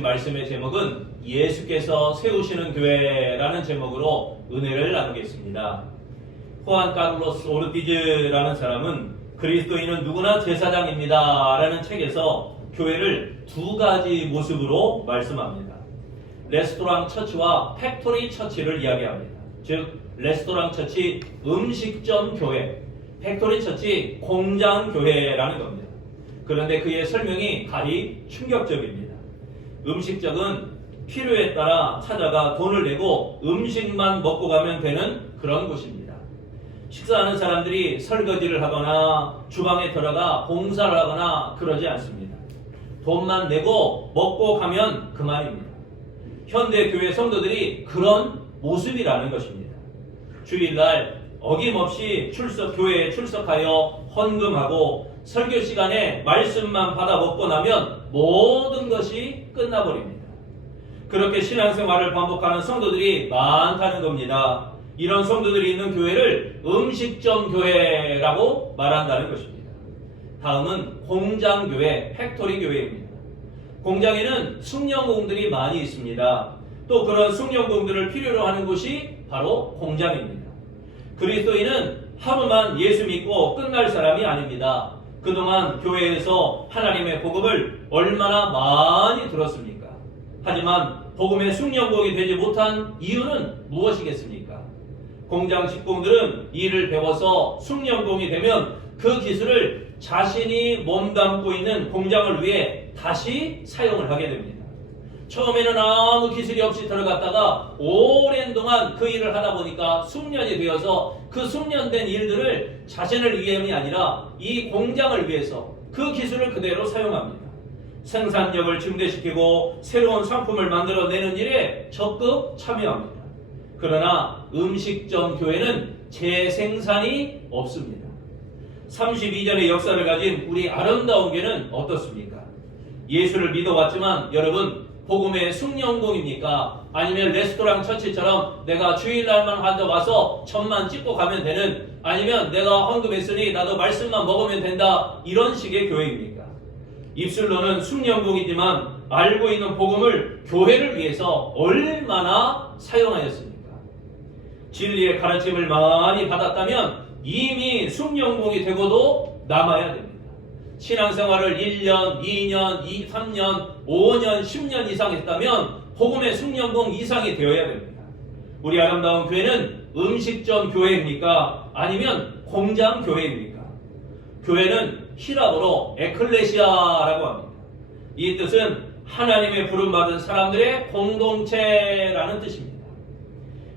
주신 말씀의 제목은 예수께서 세우시는 교회라는 제목으로 은혜를 나누겠습니다. 후안 카를로스 오르티즈라는 사람은 그리스도인은 누구나 제사장입니다 라는 책에서 교회를 두 가지 모습으로 말씀합니다. 레스토랑 처치와 팩토리 처치를 이야기합니다. 즉 레스토랑 처치 음식점 교회, 팩토리 처치 공장 교회라는 겁니다. 그런데 그의 설명이 가히 충격적입니다. 음식적은 필요에 따라 찾아가 돈을 내고 음식만 먹고 가면 되는 그런 곳입니다. 식사하는 사람들이 설거지를 하거나 주방에 들어가 봉사를 하거나 그러지 않습니다. 돈만 내고 먹고 가면 그만입니다. 현대 교회 성도들이 그런 모습이라는 것입니다. 주일날 어김없이 교회에 출석하여 헌금하고 설교 시간에 말씀만 받아 먹고 나면 모든 것이 끝나버립니다. 그렇게 신앙생활을 반복하는 성도들이 많다는 겁니다. 이런 성도들이 있는 교회를 음식점 교회라고 말한다는 것입니다. 다음은 공장교회, 팩토리 교회입니다. 공장에는 숙련공들이 많이 있습니다. 또 그런 숙련공들을 필요로 하는 곳이 바로 공장입니다. 그리스도인은 하루만 예수 믿고 끝날 사람이 아닙니다. 그동안 교회에서 하나님의 복음을 얼마나 많이 들었습니까? 하지만 복음의 숙련공이 되지 못한 이유는 무엇이겠습니까? 공장 직공들은 일을 배워서 숙련공이 되면 그 기술을 자신이 몸담고 있는 공장을 위해 다시 사용을 하게 됩니다. 처음에는 아무 기술이 없이 들어갔다가 오랜 동안 그 일을 하다 보니까 숙련이 되어서 그 숙련된 일들을 자신을 위함이 아니라 이 공장을 위해서 그 기술을 그대로 사용합니다. 생산력을 증대시키고 새로운 상품을 만들어내는 일에 적극 참여합니다. 그러나 음식점 교회는 재생산이 없습니다. 32전의 역사를 가진 우리 아름다운 교회는 어떻습니까? 예수를 믿어왔지만 여러분 복음의 숙련공입니까? 아니면 레스토랑 처치처럼 내가 주일날만 하다 와서 점만 찍고 가면 되는, 아니면 내가 헌금했으니 나도 말씀만 먹으면 된다, 이런 식의 교회입니까? 입술로는 숙련공이지만 알고 있는 복음을 교회를 위해서 얼마나 사용하였습니까? 진리의 가르침을 많이 받았다면 이미 숙련공이 되고도 남아야 됩니다. 신앙생활을 1년, 2년, 3년, 5년, 10년 이상 했다면 복음의 숙련공 이상이 되어야 됩니다. 우리 아름다운 교회는 음식점 교회입니까? 아니면 공장 교회입니까? 교회는 히라보로 에클레시아라고 합니다. 이 뜻은 하나님의 부름받은 사람들의 공동체라는 뜻입니다.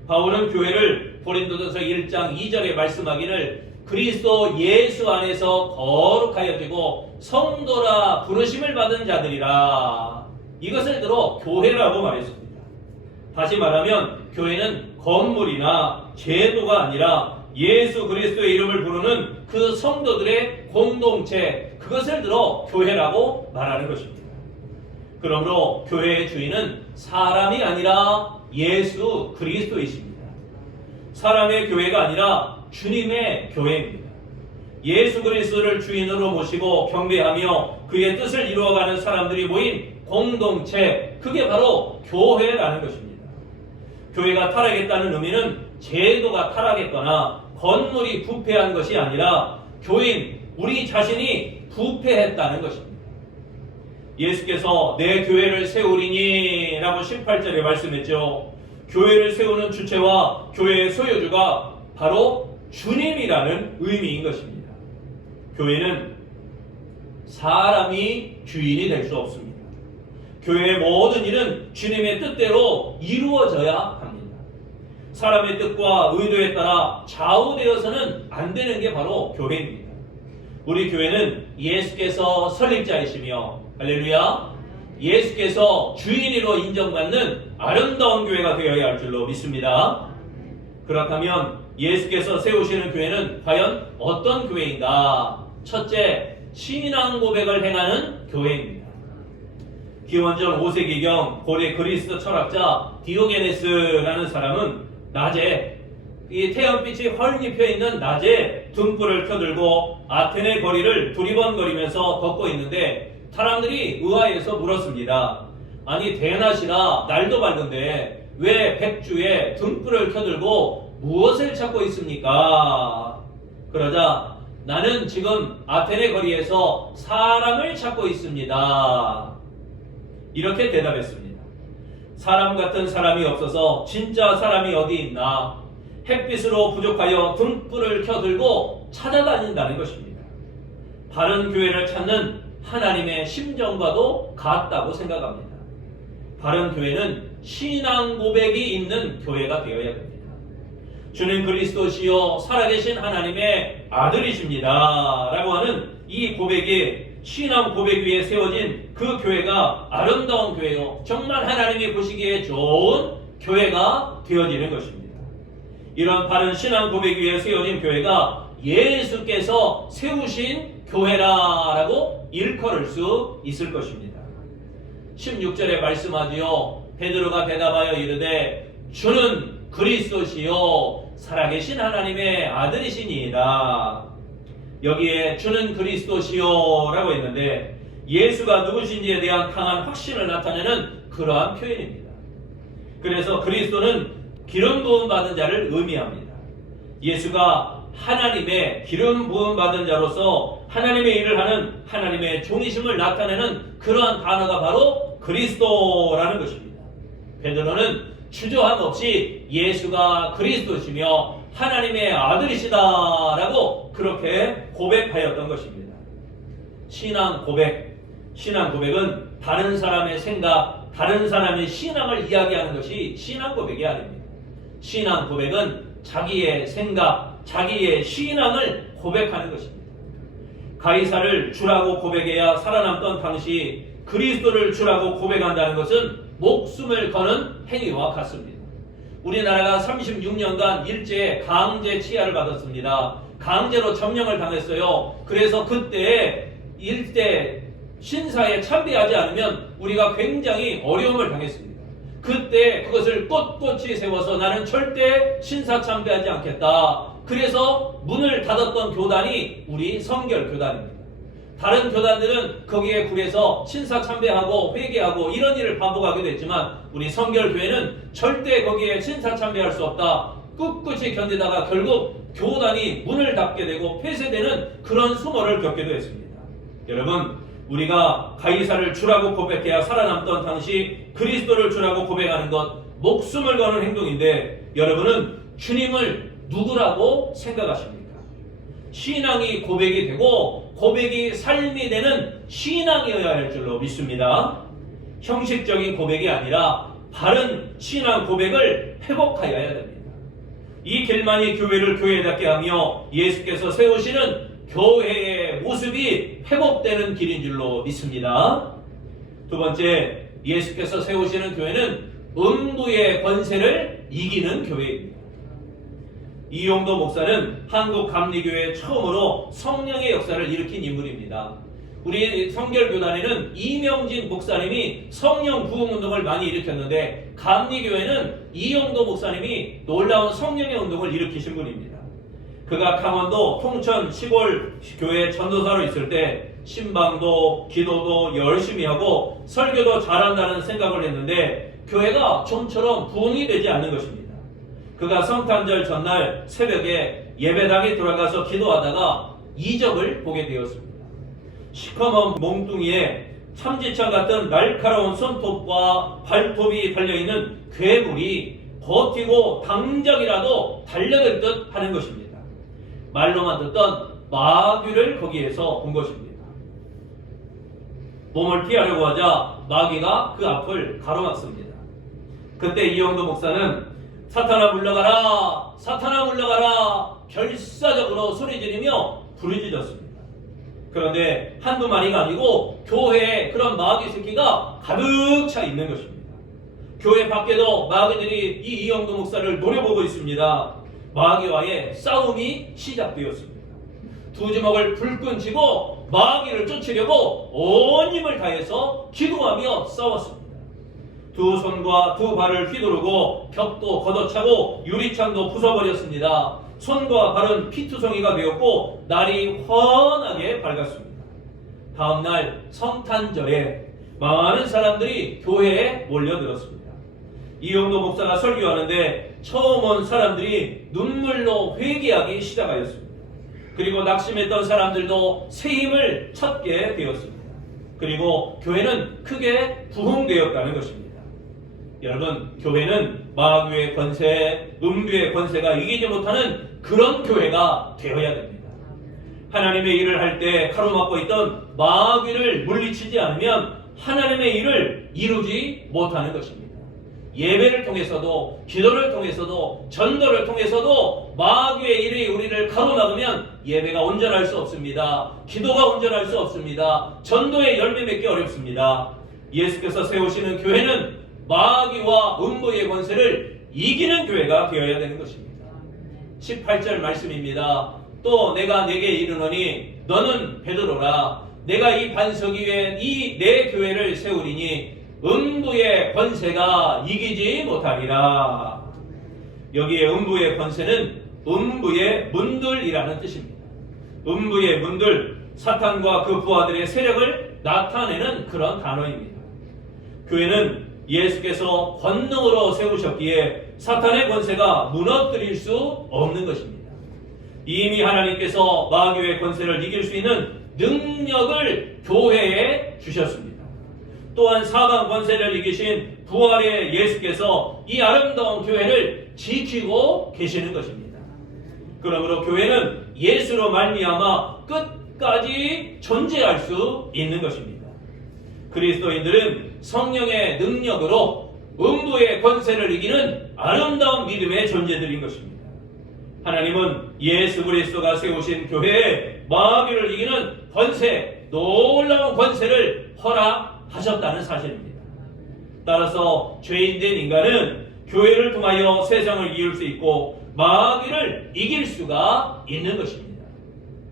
바울은 교회를 고린도전서 1장 2절에 말씀하기를 그리스도 예수 안에서 거룩하여지고 성도라 부르심을 받은 자들이라, 이것을 들어 교회라고 말했습니다. 다시 말하면 교회는 건물이나 제도가 아니라 예수 그리스도의 이름을 부르는 그 성도들의 공동체, 그것을 들어 교회라고 말하는 것입니다. 그러므로 교회의 주인은 사람이 아니라 예수 그리스도이십니다. 사람의 교회가 아니라 주님의 교회입니다. 예수 그리스도를 주인으로 모시고 경배하며 그의 뜻을 이루어가는 사람들이 모인 공동체, 그게 바로 교회라는 것입니다. 교회가 타락했다는 의미는 제도가 타락했거나 건물이 부패한 것이 아니라 교인, 우리 자신이 부패했다는 것입니다. 예수께서 내 교회를 세우리니 라고 18절에 말씀했죠. 교회를 세우는 주체와 교회의 소유주가 바로 주님이라는 의미인 것입니다. 교회는 사람이 주인이 될 수 없습니다. 교회의 모든 일은 주님의 뜻대로 이루어져야 합니다. 사람의 뜻과 의도에 따라 좌우되어서는 안 되는 게 바로 교회입니다. 우리 교회는 예수께서 설립자이시며, 할렐루야, 예수께서 주인으로 인정받는 아름다운 교회가 되어야 할 줄로 믿습니다. 그렇다면 예수께서 세우시는 교회는 과연 어떤 교회인가? 첫째, 신앙 고백을 행하는 교회입니다. 기원전 5세기경 고대 그리스 철학자 디오게네스라는 사람은 낮에, 이 태양빛이 헐니 펴있는 낮에 등불을 켜들고 아테네 거리를 두리번거리면서 걷고 있는데 사람들이 의아해서 물었습니다. 아니 대낮이라 날도 밝은데 왜 백주에 등불을 켜들고 무엇을 찾고 있습니까? 그러자 나는 지금 아테네 거리에서 사람을 찾고 있습니다. 이렇게 대답했습니다. 사람 같은 사람이 없어서 진짜 사람이 어디 있나? 햇빛으로 부족하여 등불을 켜들고 찾아다닌다는 것입니다. 바른 교회를 찾는 하나님의 심정과도 같다고 생각합니다. 바른 교회는 신앙 고백이 있는 교회가 되어야 됩니다. 주는 그리스도시요 살아계신 하나님의 아들이십니다 라고 하는 이 고백이 신앙 고백 위에 세워진 그 교회가 아름다운 교회요, 정말 하나님이 보시기에 좋은 교회가 되어지는 것입니다. 이런 바른 신앙 고백 위에 세워진 교회가 예수께서 세우신 교회라라고 일컬을 수 있을 것입니다. 16절에 말씀하지요. 베드로가 대답하여 이르되 주는 그리스도시요 살아계신 하나님의 아들이시니이다. 여기에 주는 그리스도시요 라고 했는데 예수가 누구신지에 대한 강한 확신을 나타내는 그러한 표현입니다. 그래서 그리스도는 기름 부음 받은 자를 의미합니다. 예수가 하나님의 기름 부음 받은 자로서 하나님의 일을 하는 하나님의 종이심을 나타내는 그러한 단어가 바로 그리스도라는 것입니다. 베드로는 주저함 없이 예수가 그리스도시며 하나님의 아들이시다라고 그렇게 고백하였던 것입니다. 신앙 고백은 다른 사람의 생각, 다른 사람의 신앙을 이야기하는 것이 신앙 고백이 아닙니다. 신앙 고백은 자기의 생각, 자기의 신앙을 고백하는 것입니다. 가이사를 주라고 고백해야 살아남던 당시 그리스도를 주라고 고백한다는 것은 목숨을 거는 행위와 같습니다. 우리나라가 36년간 일제에 강제 치하를 받았습니다. 강제로 점령을 당했어요. 그래서 그때 일제 신사에 참배하지 않으면 우리가 굉장히 어려움을 당했습니다. 그때 그것을 꼿꼿이 세워서 나는 절대 신사 참배하지 않겠다. 그래서 문을 닫았던 교단이 우리 성결교단입니다. 다른 교단들은 거기에 굴에서 신사 참배하고 회개하고 이런 일을 반복하기도 했지만 우리 성결교회는 절대 거기에 신사 참배할 수 없다. 꿋꿋이 견디다가 결국 교단이 문을 닫게 되고 폐쇄되는 그런 수모를 겪기도 했습니다. 여러분, 우리가 가이사를 주라고 고백해야 살아남던 당시 그리스도를 주라고 고백하는 것, 목숨을 거는 행동인데 여러분은 주님을 누구라고 생각하십니까? 신앙이 고백이 되고 고백이 삶이 되는 신앙이어야 할 줄로 믿습니다. 형식적인 고백이 아니라 바른 신앙 고백을 회복하여야 됩니다. 이 길만이 교회를 교회답게 하며 예수께서 세우시는 교회의 모습이 회복되는 길인 줄로 믿습니다. 두 번째, 예수께서 세우시는 교회는 음부의 권세를 이기는 교회입니다. 이용도 목사는 한국감리교회 처음으로 성령의 역사를 일으킨 인물입니다. 우리 성결교단에는 이명진 목사님이 성령 부흥운동을 많이 일으켰는데 감리교회는 이용도 목사님이 놀라운 성령의 운동을 일으키신 분입니다. 그가 강원도 통천 시골 교회 전도사로 있을 때 신방도 기도도 열심히 하고 설교도 잘한다는 생각을 했는데 교회가 좀처럼 부흥이 되지 않는 것입니다. 그가 성탄절 전날 새벽에 예배당에 돌아가서 기도하다가 이적을 보게 되었습니다. 시커먼 몽둥이에 참지창 같은 날카로운 손톱과 발톱이 달려있는 괴물이 버티고 당장이라도 달려들 듯 하는 것입니다. 말로만 듣던 마귀를 거기에서 본 것입니다. 몸을 피하려고 하자 마귀가 그 앞을 가로막습니다. 그때 이영도 목사는 사탄아 물러가라! 사탄아 물러가라! 결사적으로 소리지르며 부르짖었습니다. 그런데 한두 마리가 아니고 교회에 그런 마귀 새끼가 가득 차 있는 것입니다. 교회 밖에도 마귀들이 이 이영도 목사를 노려보고 있습니다. 마귀와의 싸움이 시작되었습니다. 두 주먹을 불끈 쥐고 마귀를 쫓으려고 온 힘을 다해서 기도하며 싸웠습니다. 두 손과 두 발을 휘두르고 벽도 걷어차고 유리창도 부숴버렸습니다. 손과 발은 피투성이가 되었고 날이 환하게 밝았습니다. 다음날 성탄절에 많은 사람들이 교회에 몰려들었습니다. 이용도 목사가 설교하는데 처음 온 사람들이 눈물로 회개하기 시작하였습니다. 그리고 낙심했던 사람들도 새 힘을 찾게 되었습니다. 그리고 교회는 크게 부흥되었다는 것입니다. 여러분, 교회는 마귀의 권세, 음부의 권세가 이기지 못하는 그런 교회가 되어야 됩니다. 하나님의 일을 할 때 가로막고 있던 마귀를 물리치지 않으면 하나님의 일을 이루지 못하는 것입니다. 예배를 통해서도, 기도를 통해서도, 전도를 통해서도 마귀의 일이 우리를 가로막으면 예배가 온전할 수 없습니다. 기도가 온전할 수 없습니다. 전도의 열매 맺기 어렵습니다. 예수께서 세우시는 교회는 마귀와 음부의 권세를 이기는 교회가 되어야 되는 것입니다. 18절 말씀입니다. 또 내가 네게 이르노니 너는 베드로라. 내가 이 반석 위에 이 내 교회를 세우리니 음부의 권세가 이기지 못하리라. 여기에 음부의 권세는 음부의 문들이라는 뜻입니다. 음부의 문들, 사탄과 그 부하들의 세력을 나타내는 그런 단어입니다. 교회는 예수께서 권능으로 세우셨기에 사탄의 권세가 무너뜨릴 수 없는 것입니다. 이미 하나님께서 마귀의 권세를 이길 수 있는 능력을 교회에 주셨습니다. 또한 사방 권세를 이기신 부활의 예수께서 이 아름다운 교회를 지키고 계시는 것입니다. 그러므로 교회는 예수로 말미암아 끝까지 존재할 수 있는 것입니다. 그리스도인들은 성령의 능력으로 음부의 권세를 이기는 아름다운 믿음의 존재들인 것입니다. 하나님은 예수 그리스도가 세우신 교회에 마귀를 이기는 권세, 놀라운 권세를 허락하셨다는 사실입니다. 따라서 죄인된 인간은 교회를 통하여 세상을 이길 수 있고 마귀를 이길 수가 있는 것입니다.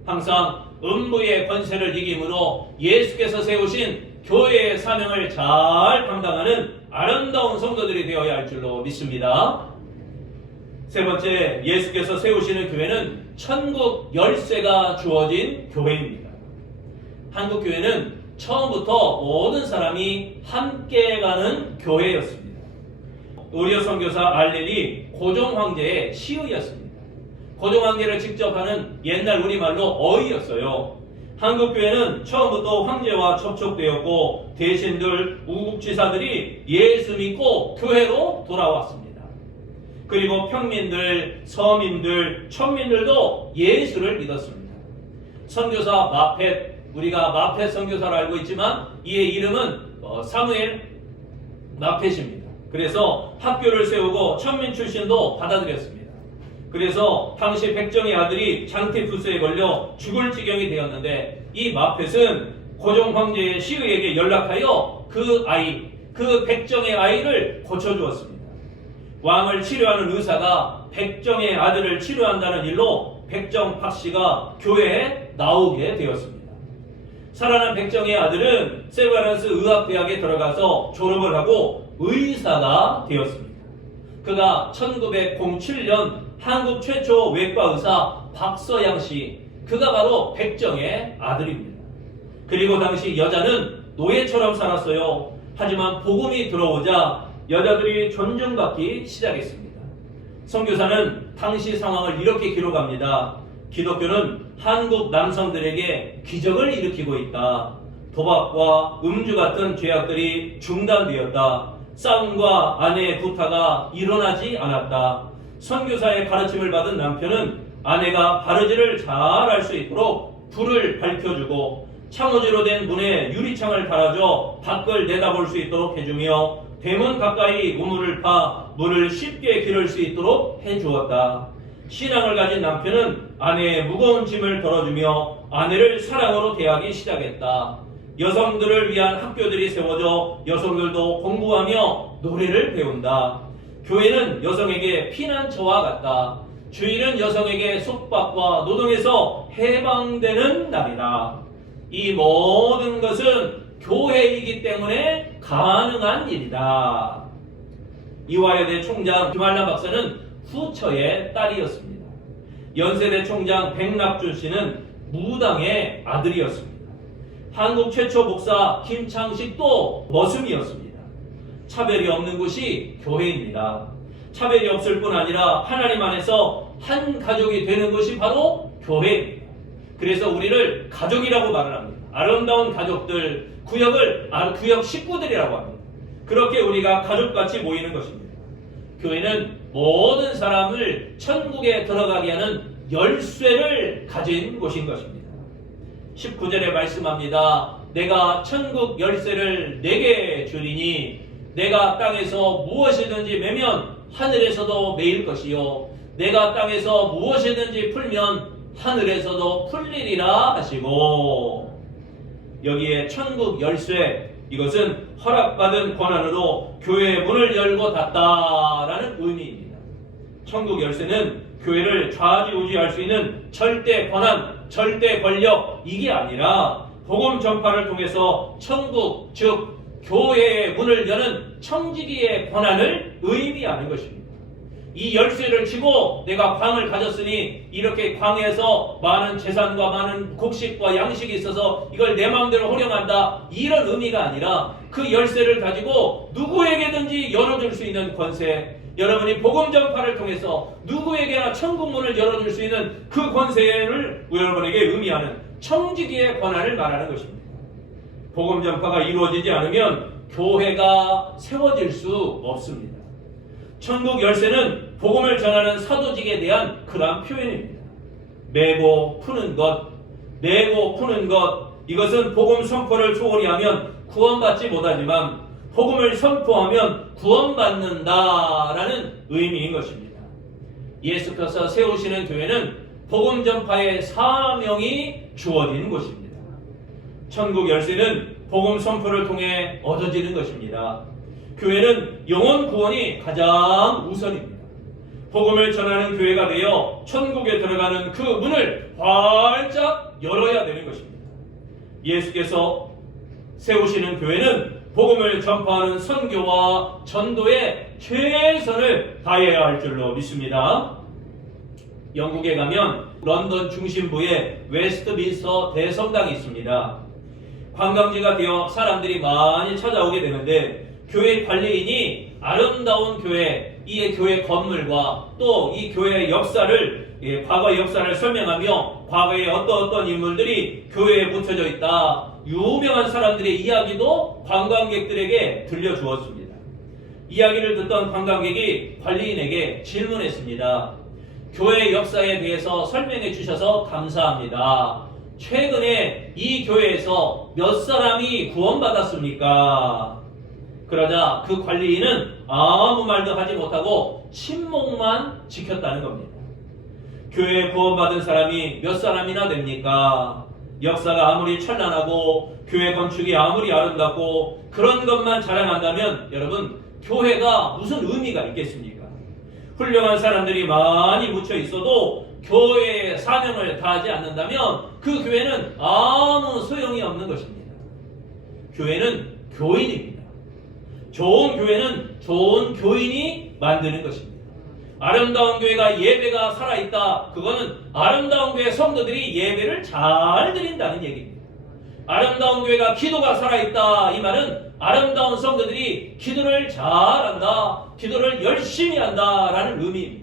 항상 음부의 권세를 이김으로 예수께서 세우신 교회의 사명을 잘 감당하는 아름다운 성도들이 되어야 할 줄로 믿습니다. 세 번째, 예수께서 세우시는 교회는 천국 열쇠가 주어진 교회입니다. 한국 교회는 처음부터 모든 사람이 함께 가는 교회였습니다. 의료 선교사 알렌이 고종 황제의 시의였습니다. 고종 황제를 직접 하는 옛날 우리말로 어이였어요. 한국 교회는 처음부터 황제와 접촉되었고 대신들, 우국지사들이 예수 믿고 교회로 돌아왔습니다. 그리고 평민들, 서민들, 천민들도 예수를 믿었습니다. 선교사 마펫, 우리가 마펫 선교사로 알고 있지만 이의 이름은 사무엘 마펫입니다. 그래서 학교를 세우고 천민 출신도 받아들였습니다. 그래서 당시 백정의 아들이 장티푸스에 걸려 죽을 지경이 되었는데 이 마펫은 고종 황제의 시의에게 연락하여 그 백정의 아이를 고쳐주었습니다. 왕을 치료하는 의사가 백정의 아들을 치료한다는 일로 백정 박씨가 교회에 나오게 되었습니다. 살아난 백정의 아들은 세브란스 의학대학에 들어가서 졸업을 하고 의사가 되었습니다. 그가 1907년 한국 최초 외과 의사 박서양 씨, 그가 바로 백정의 아들입니다. 그리고 당시 여자는 노예처럼 살았어요. 하지만 복음이 들어오자 여자들이 존중받기 시작했습니다. 선교사는 당시 상황을 이렇게 기록합니다. 기독교는 한국 남성들에게 기적을 일으키고 있다. 도박과 음주 같은 죄악들이 중단되었다. 싸움과 아내의 구타가 일어나지 않았다. 선교사의 가르침을 받은 남편은 아내가 바르지를 잘 알 수 있도록 불을 밝혀주고 창호지로 된 문에 유리창을 달아줘 밖을 내다볼 수 있도록 해주며 대문 가까이 우물을 파 물을 쉽게 기를 수 있도록 해주었다. 신앙을 가진 남편은 아내의 무거운 짐을 덜어주며 아내를 사랑으로 대하기 시작했다. 여성들을 위한 학교들이 세워져 여성들도 공부하며 노래를 배운다. 교회는 여성에게 피난처와 같다. 주일은 여성에게 속박과 노동에서 해방되는 날이다. 이 모든 것은 교회이기 때문에 가능한 일이다. 이화여대 총장 김한란 박사는 후처의 딸이었습니다. 연세대 총장 백낙준 씨는 무당의 아들이었습니다. 한국 최초 목사 김창식도 머슴이었습니다. 차별이 없는 곳이 교회입니다. 차별이 없을 뿐 아니라 하나님 안에서 한 가족이 되는 것이 바로 교회입니다. 그래서 우리를 가족이라고 말을 합니다. 아름다운 가족들, 구역 식구들이라고 합니다. 그렇게 우리가 가족같이 모이는 것입니다. 교회는 모든 사람을 천국에 들어가게 하는 열쇠를 가진 곳인 것입니다. 19절에 말씀합니다. 내가 천국 열쇠를 내게 주리니 내가 땅에서 무엇이든지 매면 하늘에서도 매일 것이요 내가 땅에서 무엇이든지 풀면 하늘에서도 풀리리라 하시고, 여기에 천국 열쇠, 이것은 허락받은 권한으로 교회의 문을 열고 닫다라는 의미입니다. 천국 열쇠는 교회를 좌지우지할 수 있는 절대 권한, 절대 권력, 이게 아니라 복음 전파를 통해서 천국, 즉 교회의 문을 여는 청지기의 권한을 의미하는 것입니다. 이 열쇠를 쥐고 내가 광을 가졌으니 이렇게 광에서 많은 재산과 많은 곡식과 양식이 있어서 이걸 내 마음대로 활용한다, 이런 의미가 아니라 그 열쇠를 가지고 누구에게든지 열어줄 수 있는 권세, 여러분이 복음 전파를 통해서 누구에게나 천국 문을 열어줄 수 있는 그 권세를 여러분에게 의미하는 청지기의 권한을 말하는 것입니다. 복음 전파가 이루어지지 않으면 교회가 세워질 수 없습니다. 천국 열쇠는 복음을 전하는 사도직에 대한 그러한 표현입니다. 메고 푸는 것, 이것은 복음 선포를 소홀히 하면 구원받지 못하지만 복음을 선포하면 구원받는다라는 의미인 것입니다. 예수께서 세우시는 교회는 복음 전파의 사명이 주어진 곳입니다. 천국 열쇠는 복음 선포를 통해 얻어지는 것입니다. 교회는 영혼 구원이 가장 우선입니다. 복음을 전하는 교회가 되어 천국에 들어가는 그 문을 활짝 열어야 되는 것입니다. 예수께서 세우시는 교회는 복음을 전파하는 선교와 전도에 최선을 다해야 할 줄로 믿습니다. 영국에 가면 런던 중심부에 웨스트민스터 대성당이 있습니다. 관광지가 되어 사람들이 많이 찾아오게 되는데, 교회 관리인이 아름다운 교회, 이 교회 건물과 또 이 교회의 역사를, 과거의 역사를 설명하며 과거에 어떤 인물들이 교회에 묻혀져 있다, 유명한 사람들의 이야기도 관광객들에게 들려주었습니다. 이야기를 듣던 관광객이 관리인에게 질문했습니다. 교회 역사에 대해서 설명해 주셔서 감사합니다. 최근에 이 교회에서 몇 사람이 구원받았습니까? 그러자 그 관리인은 아무 말도 하지 못하고 침묵만 지켰다는 겁니다. 교회에 구원받은 사람이 몇 사람이나 됩니까? 역사가 아무리 찬란하고 교회 건축이 아무리 아름답고 그런 것만 자랑한다면 여러분, 교회가 무슨 의미가 있겠습니까? 훌륭한 사람들이 많이 묻혀 있어도 교회의 사명을 다하지 않는다면 그 교회는 아무 소용이 없는 것입니다. 교회는 교인입니다. 좋은 교회는 좋은 교인이 만드는 것입니다. 아름다운 교회가 예배가 살아있다, 그거는 아름다운 교회 성도들이 예배를 잘 드린다는 얘기입니다. 아름다운 교회가 기도가 살아있다, 이 말은 아름다운 성도들이 기도를 잘한다, 기도를 열심히 한다라는 의미입니다.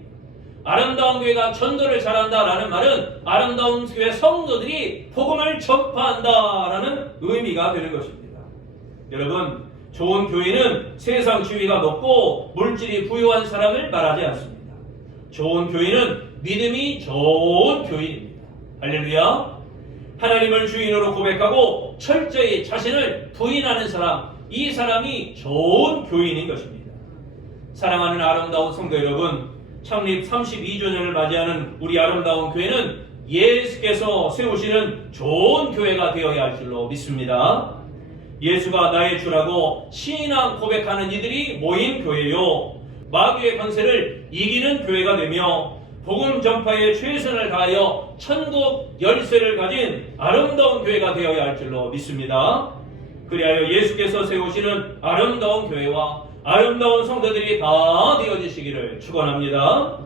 아름다운 교회가 전도를 잘한다라는 말은 아름다운 교회 성도들이 복음을 전파한다라는 의미가 되는 것입니다. 여러분, 좋은 교회는 세상 지위가 높고 물질이 부유한 사람을 말하지 않습니다. 좋은 교회는 믿음이 좋은 교인입니다. 할렐루야. 하나님을 주인으로 고백하고 철저히 자신을 부인하는 사람, 이 사람이 좋은 교인인 것입니다. 사랑하는 아름다운 성도 여러분, 창립 32주년을 맞이하는 우리 아름다운 교회는 예수께서 세우시는 좋은 교회가 되어야 할 줄로 믿습니다. 예수가 나의 주라고 신앙 고백하는 이들이 모인 교회요, 마귀의 권세를 이기는 교회가 되며 복음 전파에 최선을 다하여 천국 열쇠를 가진 아름다운 교회가 되어야 할 줄로 믿습니다. 그리하여 예수께서 세우시는 아름다운 교회와 아름다운 성도들이 다 되어지시기를 축원합니다.